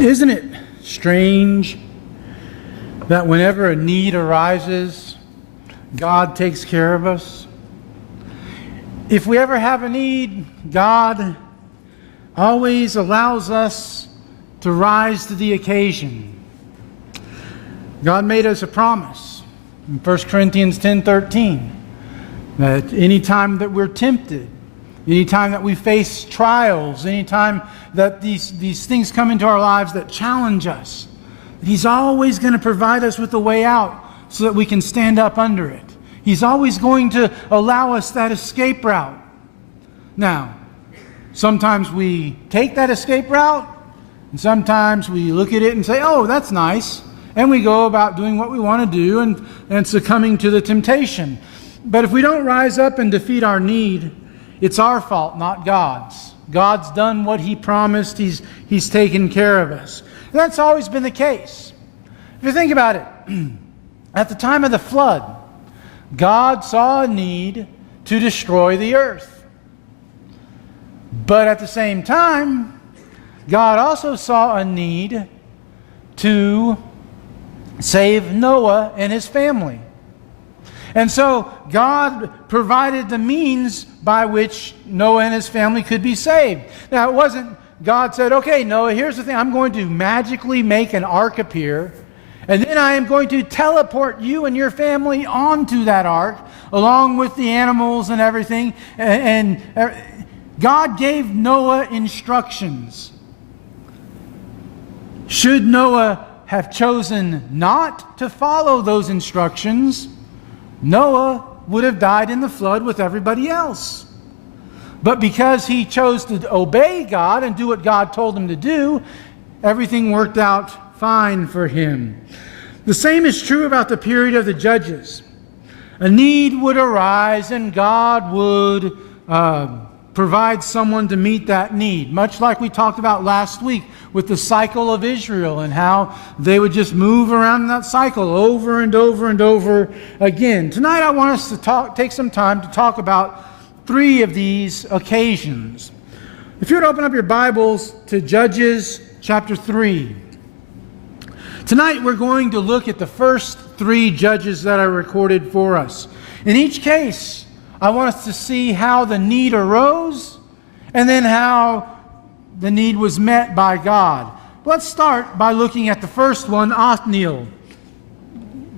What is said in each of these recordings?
Isn't it strange that whenever a need arises, God takes care of us? If we ever have a need, God always allows us to rise to the occasion. God made us a promise in 1 Corinthians 10:13 that anytime that we're tempted, anytime that we face trials, anytime that these things come into our lives that challenge us, He's always going to provide us with a way out so that we can stand up under it. He's always going to allow us that escape route. Now, sometimes we take that escape route, and sometimes we look at it and say, oh, that's nice, and we go about doing what we want to do and succumbing to the temptation. But if we don't rise up and defeat our need, it's our fault, not God's. God's done what He promised. He's taken care of us. And that's always been the case. If you think about it, at the time of the flood, God saw a need to destroy the earth. But at the same time, God also saw a need to save Noah and his family. And so God provided the means by which Noah and his family could be saved. Now, it wasn't God said, okay, Noah, here's the thing. I'm going to magically make an ark appear, and then I am going to teleport you and your family onto that ark, along with the animals and everything. And God gave Noah instructions. Should Noah have chosen not to follow those instructions, Noah would have died in the flood with everybody else. But because he chose to obey God and do what God told him to do, everything worked out fine for him. The same is true about the period of the judges. A need would arise and God would provide someone to meet that need. Much like we talked about last week with the cycle of Israel and how they would just move around in that cycle over and over and over again. Tonight I want us to take some time to talk about 3 of these occasions. If you would open up your Bibles to Judges chapter 3. Tonight we're going to look at the first 3 judges that are recorded for us. In each case, I want us to see how the need arose and then how the need was met by God. Let's start by looking at the first one, Othniel.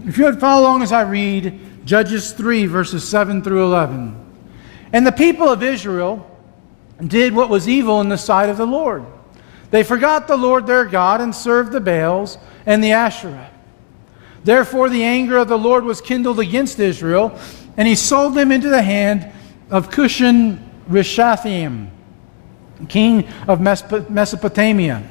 If you would follow along as I read Judges 3, verses 7 through 11. And the people of Israel did what was evil in the sight of the Lord. They forgot the Lord their God and served the Baals and the Asherah. Therefore the anger of the Lord was kindled against Israel, and He sold them into the hand of Cushan-Rishathaim, king of Mesopotamia.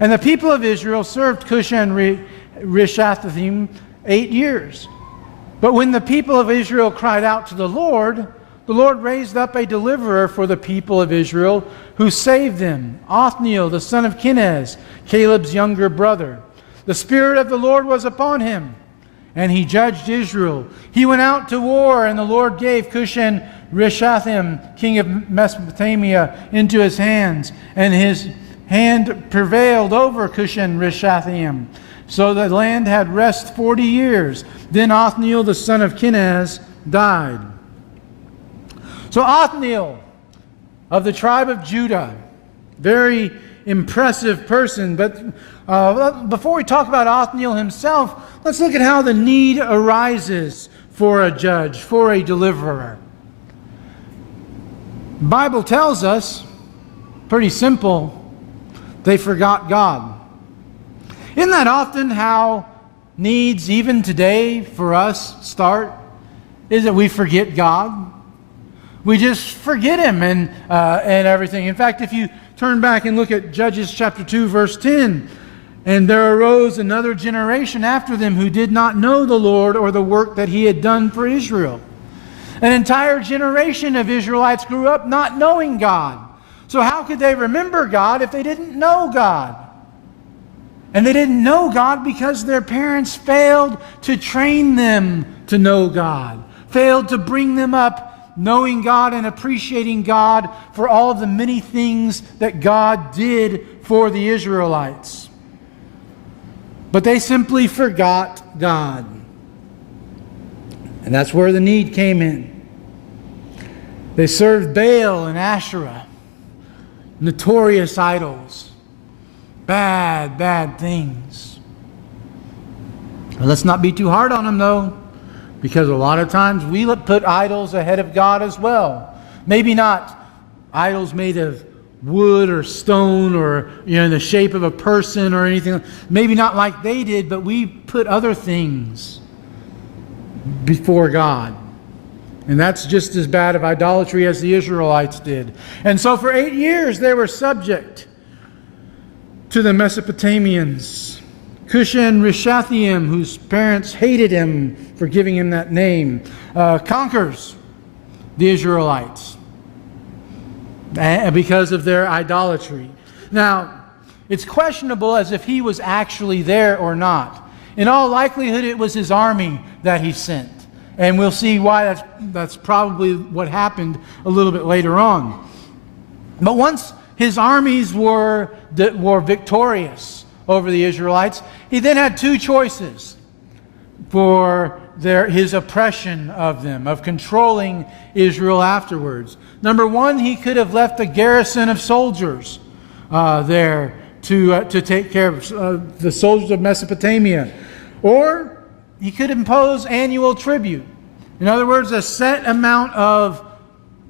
And the people of Israel served Cushan-Rishathaim 8 years. But when the people of Israel cried out to the Lord raised up a deliverer for the people of Israel who saved them, Othniel, the son of Kenaz, Caleb's younger brother. The Spirit of the Lord was upon him, and he judged Israel. He went out to war, and the Lord gave Cushan-Rishathaim, king of Mesopotamia, into his hands, and his hand prevailed over Cushan-Rishathaim. So the land had rest 40 years. Then Othniel, the son of Kenaz, died. So Othniel, of the tribe of Judah, very impressive person. But before we talk about Othniel himself, let's look at how the need arises for a judge, for a deliverer. The Bible tells us, pretty simple, they forgot God. Isn't that often how needs, even today, for us start? Is that we forget God? We just forget Him and everything. In fact, if you turn back and look at Judges chapter 2, verse 10, and there arose another generation after them who did not know the Lord or the work that He had done for Israel. An entire generation of Israelites grew up not knowing God. So how could they remember God if they didn't know God? And they didn't know God because their parents failed to train them to know God, failed to bring them up knowing God and appreciating God for all of the many things that God did for the Israelites. But they simply forgot God. And that's where the need came in. They served Baal and Asherah, notorious idols. Bad, bad things. Well, let's not be too hard on them, though, because a lot of times we put idols ahead of God as well. Maybe not idols made of wood or stone or in the shape of a person or anything. Maybe not like they did, but we put other things before God. And that's just as bad of idolatry as the Israelites did. And so for 8 years they were subject to the Mesopotamians. Cush and Rishathaim, whose parents hated him for giving him that name, conquers the Israelites because of their idolatry. Now, it's questionable as if he was actually there or not. In all likelihood, it was his army that he sent. And we'll see why that's probably what happened a little bit later on. But once his armies were victorious over the Israelites, he then had two choices for his oppression of them, of controlling Israel afterwards. Number one, he could have left a garrison of soldiers there to take care of the soldiers of Mesopotamia. Or he could impose annual tribute. In other words, a set amount of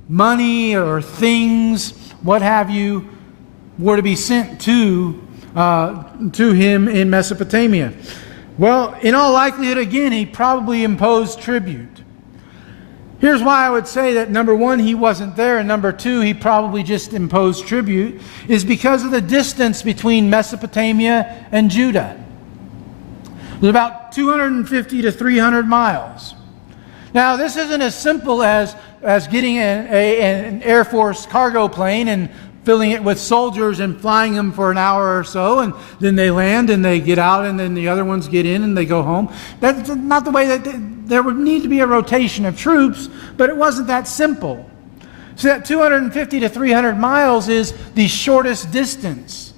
money or things, what have you, were to be sent to him in Mesopotamia. Well, in all likelihood, again, he probably imposed tribute. Here's why I would say that number one, he wasn't there, and number two, he probably just imposed tribute, is because of the distance between Mesopotamia and Judah. It was about 250 to 300 miles. Now, this isn't as simple as getting an Air Force cargo plane and filling it with soldiers and flying them for an hour or so, and then they land and they get out, and then the other ones get in and they go home. That's not the way that there would need to be a rotation of troops, but it wasn't that simple. So that 250 to 300 miles is the shortest distance.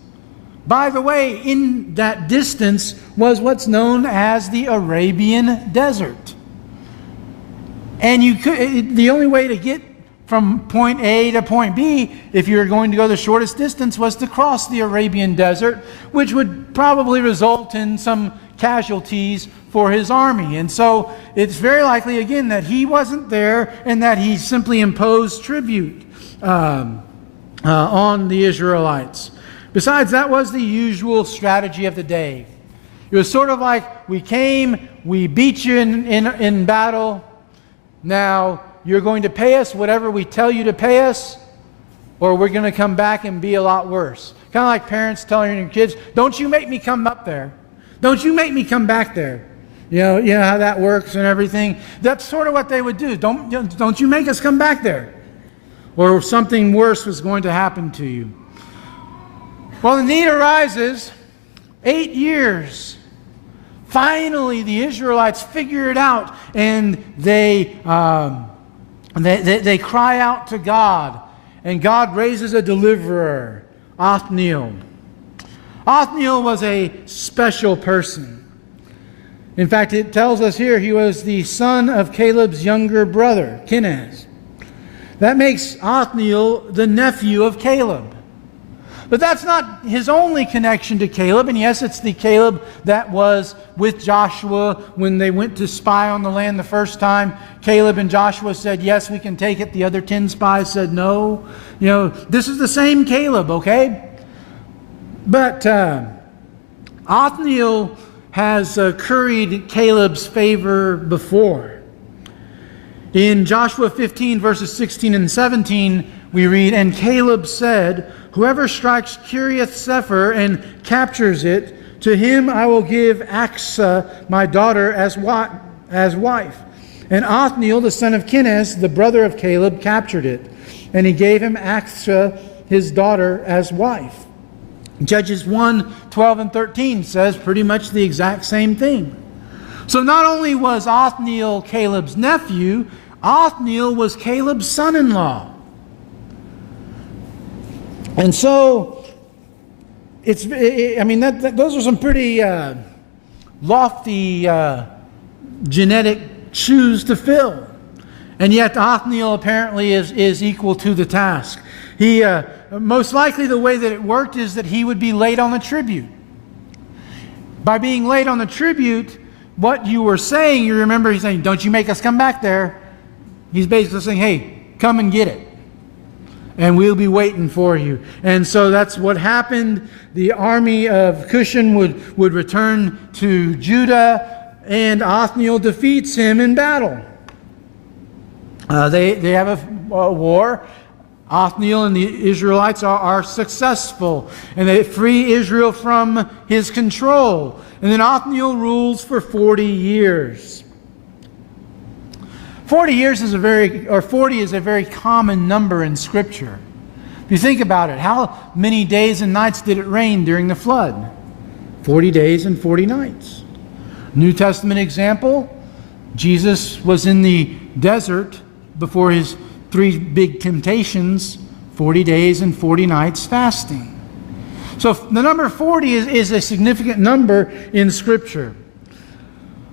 By the way, in that distance was what's known as the Arabian Desert. And the only way to get from point A to point B, if you were going to go the shortest distance, was to cross the Arabian Desert, which would probably result in some casualties for his army. And so it's very likely, again, that he wasn't there and that he simply imposed tribute on the Israelites. Besides, that was the usual strategy of the day. It was sort of like, we came, we beat you in battle, now you're going to pay us whatever we tell you to pay us, or we're going to come back and be a lot worse. Kind of like parents telling your kids, don't you make me come up there. Don't you make me come back there. You know how that works and everything. That's sort of what they would do. Don't you make us come back there. Or something worse was going to happen to you. Well, the need arises. 8 years. Finally, the Israelites figure it out, and they cry out to God, and God raises a deliverer, Othniel. Othniel was a special person. In fact, it tells us here he was the son of Caleb's younger brother, Kenaz. That makes Othniel the nephew of Caleb. But that's not his only connection to Caleb. And yes, it's the Caleb that was with Joshua when they went to spy on the land the first time. Caleb and Joshua said, yes, we can take it. The other 10 spies said no. This is the same Caleb, okay? But Othniel has curried Caleb's favor before. In Joshua 15, verses 16 and 17, we read, and Caleb said, whoever strikes Kiriath-Sepher and captures it, to him I will give Achsah, my daughter, as wife. And Othniel, the son of Kenaz, the brother of Caleb, captured it. And he gave him Achsah, his daughter, as wife. Judges 1, 12 and 13 says pretty much the exact same thing. So not only was Othniel Caleb's nephew, Othniel was Caleb's son-in-law. And so, those are some pretty lofty genetic shoes to fill. And yet Othniel apparently is equal to the task. He most likely the way that it worked is that he would be laid on the tribute. By being laid on the tribute, what you were saying, you remember he's saying, don't you make us come back there. He's basically saying, hey, come and get it. And we'll be waiting for you. And so that's what happened. The army of Cushan would return to Judah, and Othniel defeats him in battle. They have a war. Othniel and the Israelites are successful, and they free Israel from his control. And then Othniel rules for 40 years. 40 is a very common number in Scripture. If you think about it, how many days and nights did it rain during the flood? 40 days and 40 nights. New Testament example, Jesus was in the desert before his 3 big temptations, 40 days and 40 nights fasting. So the number 40 is a significant number in Scripture.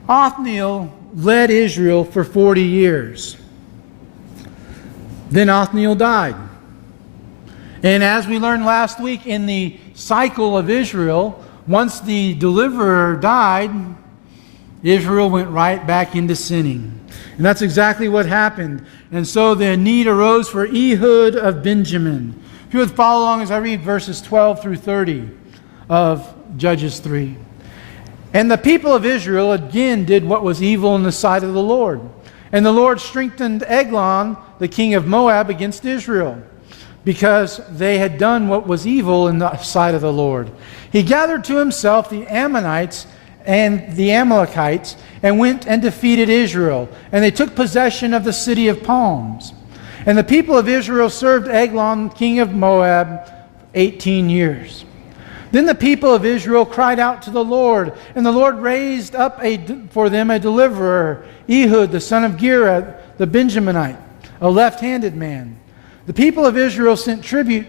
Othniel led Israel for 40 years. Then Othniel died. And as we learned last week, in the cycle of Israel, once the deliverer died, Israel went right back into sinning. And that's exactly what happened. And so the need arose for Ehud of Benjamin. If you would follow along as I read verses 12 through 30 of Judges 3. And the people of Israel again did what was evil in the sight of the Lord. And the Lord strengthened Eglon, the king of Moab, against Israel, because they had done what was evil in the sight of the Lord. He gathered to himself the Ammonites and the Amalekites, and went and defeated Israel. And they took possession of the city of palms. And the people of Israel served Eglon, king of Moab, 18 years. Then the people of Israel cried out to the Lord, and the Lord raised up for them a deliverer, Ehud, the son of Gera, the Benjaminite, a left-handed man. The people of Israel sent tribute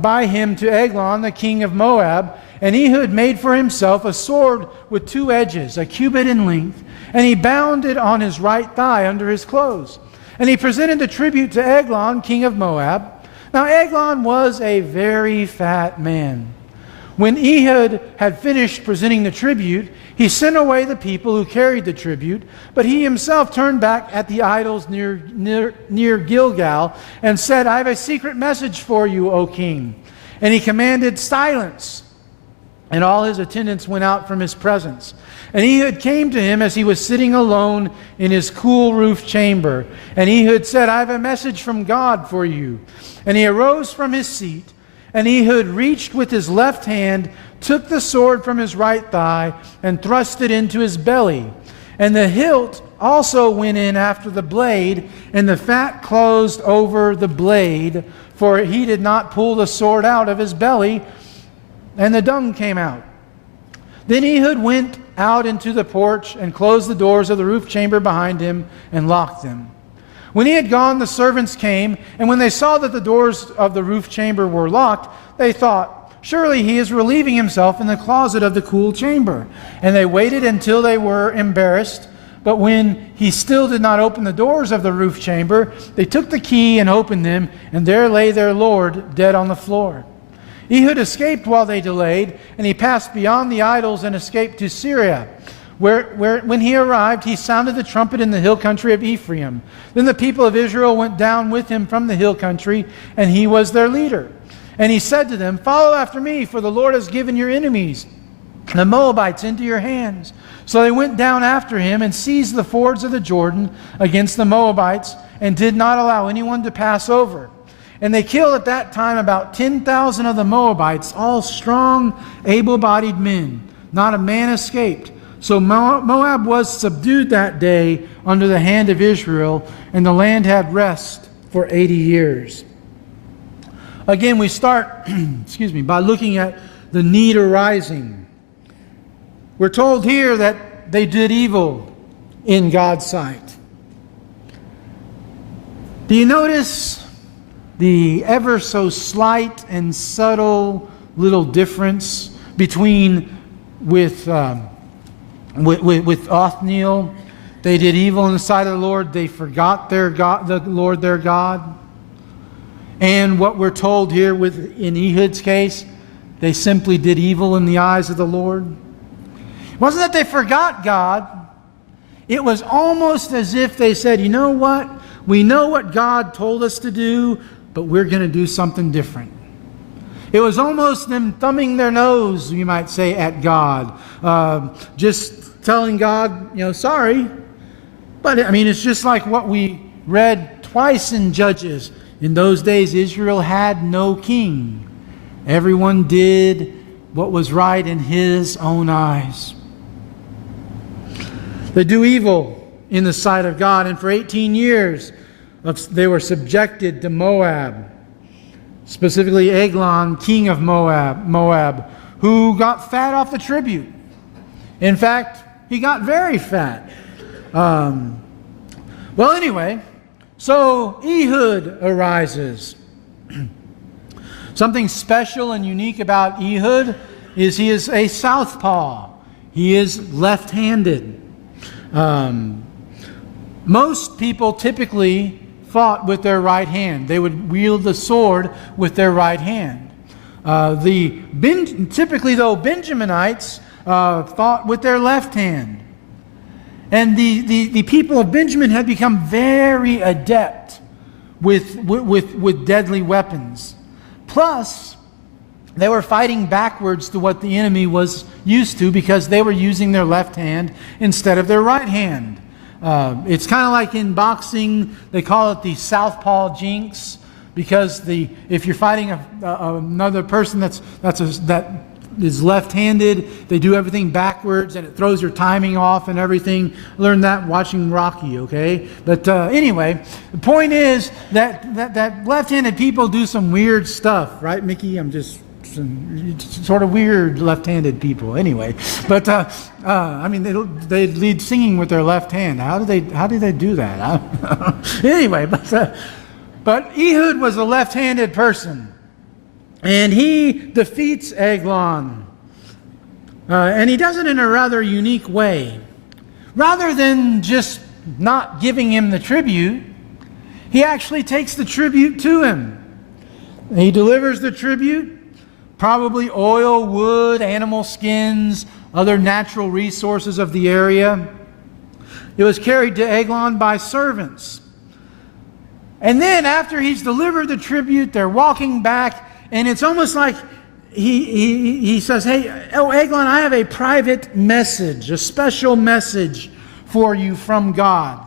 by him to Eglon, the king of Moab, and Ehud made for himself a sword with 2 edges, a cubit in length, and he bound it on his right thigh under his clothes. And he presented the tribute to Eglon, king of Moab. Now Eglon was a very fat man. When Ehud had finished presenting the tribute, he sent away the people who carried the tribute, but he himself turned back at the idols near Gilgal and said, I have a secret message for you, O king. And he commanded silence. And all his attendants went out from his presence. And Ehud came to him as he was sitting alone in his cool roof chamber. And Ehud said, I have a message from God for you. And he arose from his seat, and Ehud reached with his left hand, took the sword from his right thigh, and thrust it into his belly. And the hilt also went in after the blade, and the fat closed over the blade, for he did not pull the sword out of his belly, and the dung came out. Then Ehud went out into the porch and closed the doors of the roof chamber behind him and locked them. When he had gone, the servants came, and when they saw that the doors of the roof chamber were locked, they thought, surely he is relieving himself in the closet of the cool chamber. And they waited until they were embarrassed. But when he still did not open the doors of the roof chamber, they took the key and opened them, and there lay their lord dead on the floor. Ehud escaped while they delayed, and he passed beyond the idols and escaped to Syria, where when he arrived, he sounded the trumpet in the hill country of Ephraim. Then the people of Israel went down with him from the hill country, and he was their leader. And he said to them, follow after me, for the Lord has given your enemies, the Moabites, into your hands. So they went down after him and seized the fords of the Jordan against the Moabites, and did not allow anyone to pass over. And they killed at that time about 10,000 of the Moabites, all strong, able-bodied men. Not a man escaped. So Moab was subdued that day under the hand of Israel, and the land had rest for 80 years. Again, we start by looking at the need arising. We're told here that they did evil in God's sight. Do you notice the ever so slight and subtle little difference between with with Othniel, they did evil in the sight of the Lord. They forgot their God, the Lord their God. And what we're told here in Ehud's case, they simply did evil in the eyes of the Lord. It wasn't that they forgot God. It was almost as if they said, you know what? We know what God told us to do, but we're going to do something different. It was almost them thumbing their nose, you might say, at God. Just telling God, sorry. But, it's just like what we read twice in Judges. In those days, Israel had no king. Everyone did what was right in his own eyes. They do evil in the sight of God, and for 18 years they were subjected to Moab, specifically Eglon, king of Moab, who got fat off the tribute. In fact, he got very fat. Anyway, so Ehud arises. Something special and unique about Ehud is he is a southpaw. He is left-handed. Most people typically fought with their right hand. They would wield the sword with their right hand. Typically, though, Benjaminites fought with their left hand. And the people of Benjamin had become very adept with deadly weapons. Plus, they were fighting backwards to what the enemy was used to because they were using their left hand instead of their right hand. It's kind of like in boxing, they call it the southpaw jinx, because if you're fighting another person that is left-handed, they do everything backwards and it throws your timing off and everything. Learn that watching Rocky, okay? But anyway, the point is that left-handed people do some weird stuff, right, Mickey? I'm just sort of weird left-handed people. Anyway, but they lead singing with their left hand. How do they do that? Anyway, but Ehud was a left-handed person. And he defeats Eglon. And he does it in a rather unique way. Rather than just not giving him the tribute, he actually takes the tribute to him. He delivers the tribute, probably oil, wood, animal skins, other natural resources of the area. It was carried to Eglon by servants. And then after he's delivered the tribute, they're walking back. And it's almost like he says, hey, Eglon, I have a private message, a special message for you from God.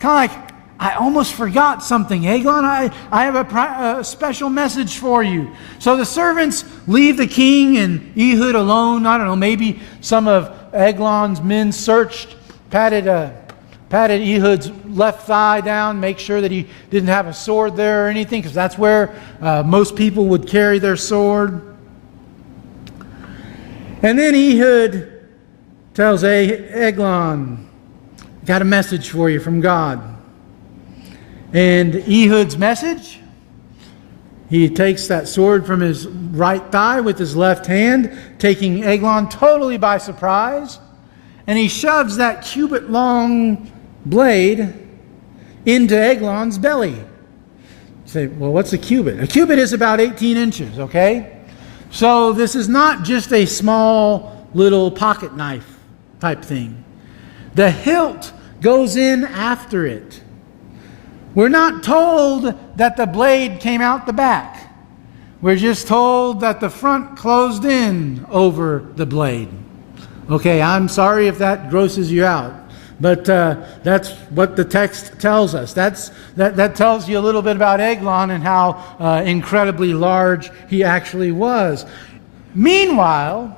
Kind of like, I almost forgot something. Eglon, I have a special message for you. So the servants leave the king and Ehud alone. I don't know, maybe some of Eglon's men searched, patted Ehud's left thigh down, make sure that he didn't have a sword there or anything, because that's where most people would carry their sword. And then Ehud tells Eglon, got a message for you from God. And Ehud's message, he takes that sword from his right thigh with his left hand, taking Eglon totally by surprise, and he shoves that cubit-long blade into Eglon's belly. You say, well, what's a cubit? A cubit is about 18 inches, okay? So this is not just a small little pocket knife type thing. The hilt goes in after it. We're not told that the blade came out the back. We're just told that the front closed in over the blade. Okay, I'm sorry if that grosses you out. But that's what the text tells us. That tells you a little bit about Eglon and how incredibly large he actually was. Meanwhile,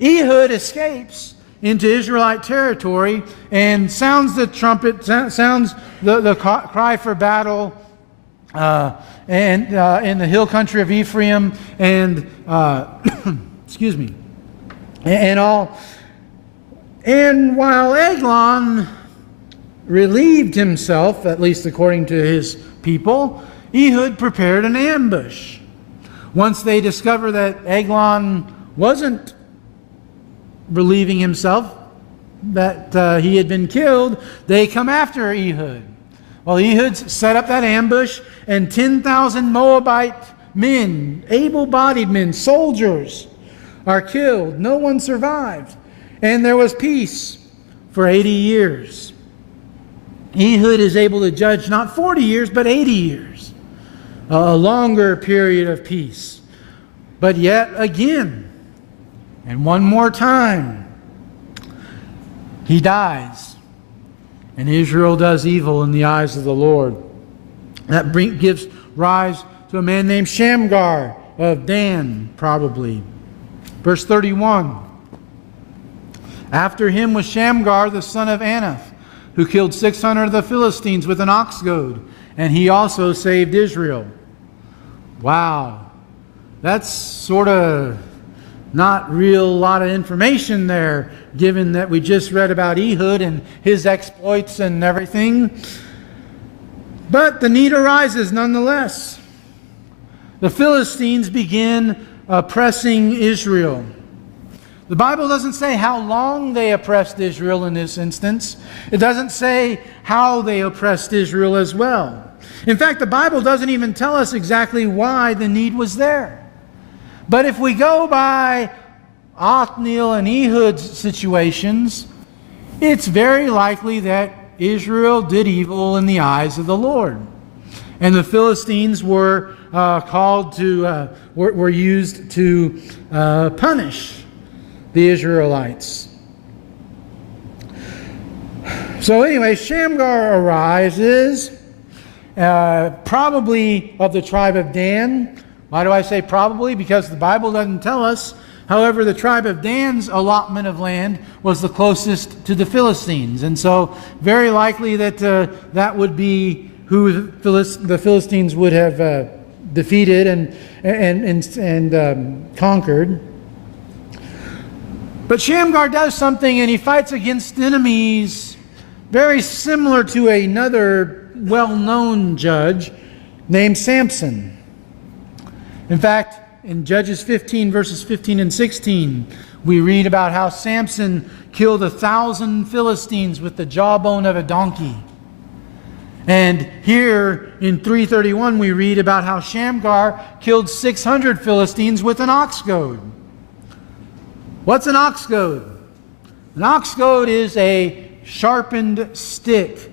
Ehud escapes into Israelite territory and sounds the trumpet, sounds the cry for battle and in the hill country of Ephraim and excuse me, and all. And while Eglon relieved himself, at least according to his people, Ehud prepared an ambush. Once they discover that Eglon wasn't relieving himself, that he had been killed, they come after Ehud. Well, Ehud set up that ambush, and 10,000 Moabite men, able-bodied men, soldiers, are killed. No one survived. And there was peace for 80 years. Ehud is able to judge not 40 years, but 80 years. A longer period of peace. But yet again, and one more time, he dies. And Israel does evil in the eyes of the Lord. That gives rise to a man named Shamgar of Dan, probably. Verse 31. After him was Shamgar, the son of Anath, who killed 600 of the Philistines with an ox goad, and he also saved Israel. Wow. That's sort of not real lot of information there, given that we just read about Ehud and his exploits and everything. But the need arises nonetheless. The Philistines begin oppressing Israel. The Bible doesn't say how long they oppressed Israel in this instance. It doesn't say how they oppressed Israel as well. In fact, the Bible doesn't even tell us exactly why the need was there. But if we go by Othniel and Ehud's situations, it's very likely that Israel did evil in the eyes of the Lord. And the Philistines were were used to punish the Israelites. So anyway, Shamgar arises, probably of the tribe of Dan. Why do I say probably? Because the Bible doesn't tell us. However, the tribe of Dan's allotment of land was the closest to the Philistines. And so very likely that that would be who the Philistines would have defeated and conquered. But Shamgar does something, and he fights against enemies very similar to another well-known judge named Samson. In fact, in Judges 15, verses 15 and 16, we read about how Samson killed 1,000 Philistines with the jawbone of a donkey. And here in 3:31, we read about how Shamgar killed 600 Philistines with an ox goad. What's an ox goad? An ox goad is a sharpened stick,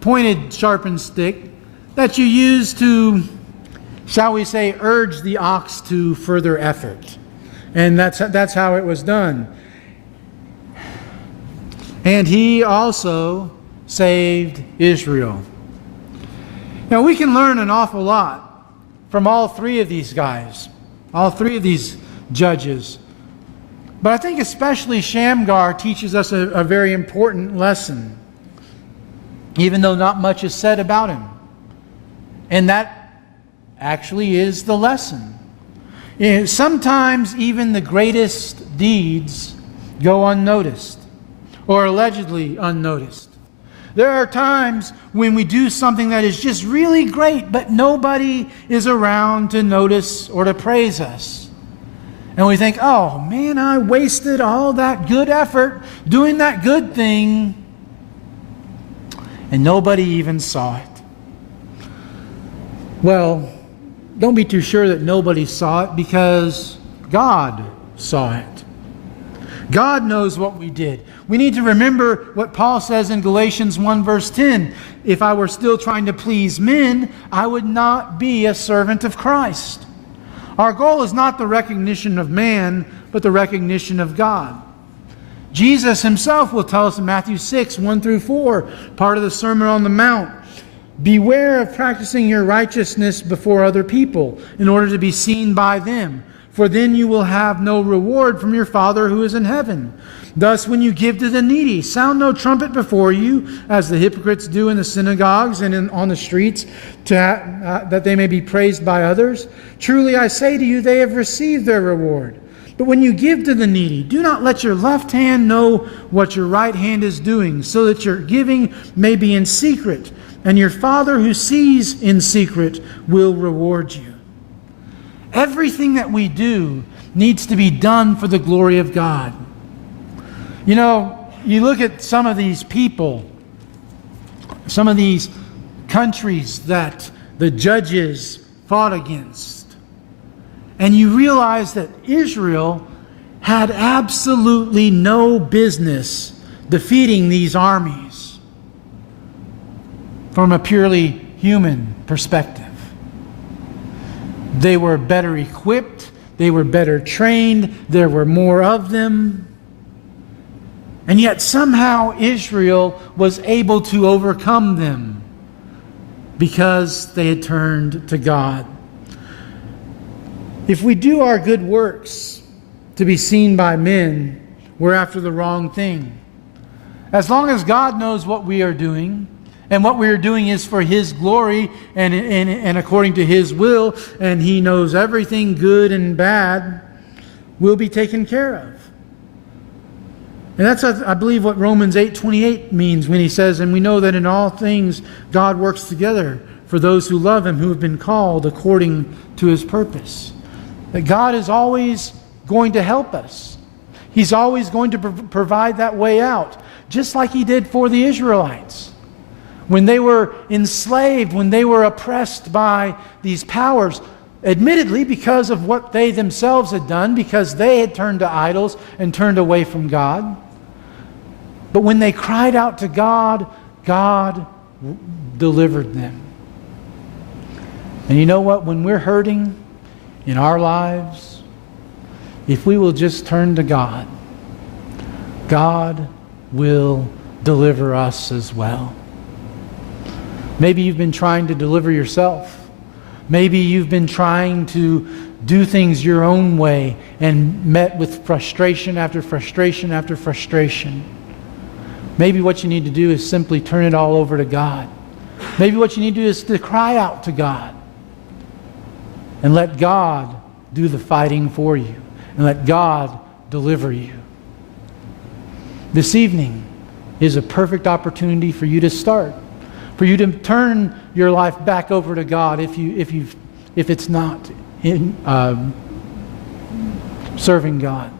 pointed sharpened stick, that you use to, shall we say, urge the ox to further effort. And that's how it was done. And he also saved Israel. Now we can learn an awful lot from all three of these guys, all three of these judges. But I think especially Shamgar teaches us a very important lesson, even though not much is said about him. And that actually is the lesson. Sometimes even the greatest deeds go unnoticed, or allegedly unnoticed. There are times when we do something that is just really great, but nobody is around to notice or to praise us. And we think, oh man, I wasted all that good effort doing that good thing, and nobody even saw it. Well, don't be too sure that nobody saw it, because God saw it. God knows what we did. We need to remember what Paul says in Galatians 1 verse 10. If I were still trying to please men, I would not be a servant of Christ. Our goal is not the recognition of man, but the recognition of God. Jesus himself will tell us in Matthew 6, 1 through 4, part of the Sermon on the Mount, beware of practicing your righteousness before other people in order to be seen by them, for then you will have no reward from your Father who is in heaven. Thus, when you give to the needy, sound no trumpet before you, as the hypocrites do in the synagogues and on the streets, that they may be praised by others. Truly, I say to you, they have received their reward. But when you give to the needy, do not let your left hand know what your right hand is doing, so that your giving may be in secret, and your Father who sees in secret will reward you. Everything that we do needs to be done for the glory of God. You know, you look at some of these people, some of these countries that the judges fought against, and you realize that Israel had absolutely no business defeating these armies from a purely human perspective. They were better equipped, they were better trained, there were more of them. And yet somehow Israel was able to overcome them because they had turned to God. If we do our good works to be seen by men, we're after the wrong thing. As long as God knows what we are doing, and what we are doing is for His glory and according to His will, and He knows everything good and bad, we'll be taken care of. And that's, I believe, what Romans 8:28 means when he says, and we know that in all things God works together for those who love Him, who have been called according to His purpose. That God is always going to help us. He's always going to provide that way out, just like He did for the Israelites. When they were enslaved, when they were oppressed by these powers, admittedly because of what they themselves had done, because they had turned to idols and turned away from God. But when they cried out to God, God delivered them. And you know what? When we're hurting in our lives, if we will just turn to God, God will deliver us as well. Maybe you've been trying to deliver yourself. Maybe you've been trying to do things your own way and met with frustration after frustration after frustration. Maybe what you need to do is simply turn it all over to God. Maybe what you need to do is to cry out to God and let God do the fighting for you and let God deliver you. This evening is a perfect opportunity for you to start, for you to turn your life back over to God if it's not in serving God.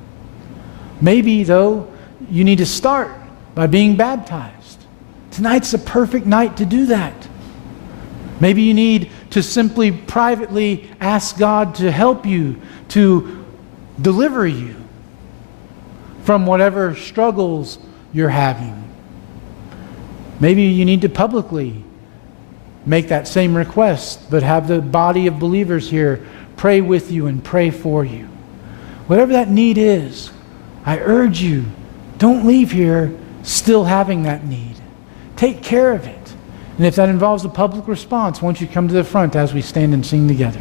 Maybe, though, you need to start by being baptized. Tonight's a perfect night to do that. Maybe you need to simply privately ask God to help you, to deliver you from whatever struggles you're having. Maybe you need to publicly make that same request, but have the body of believers here pray with you and pray for you. Whatever that need is, I urge you, don't leave here still having that need. Take care of it. And if that involves a public response, why don't you come to the front as we stand and sing together.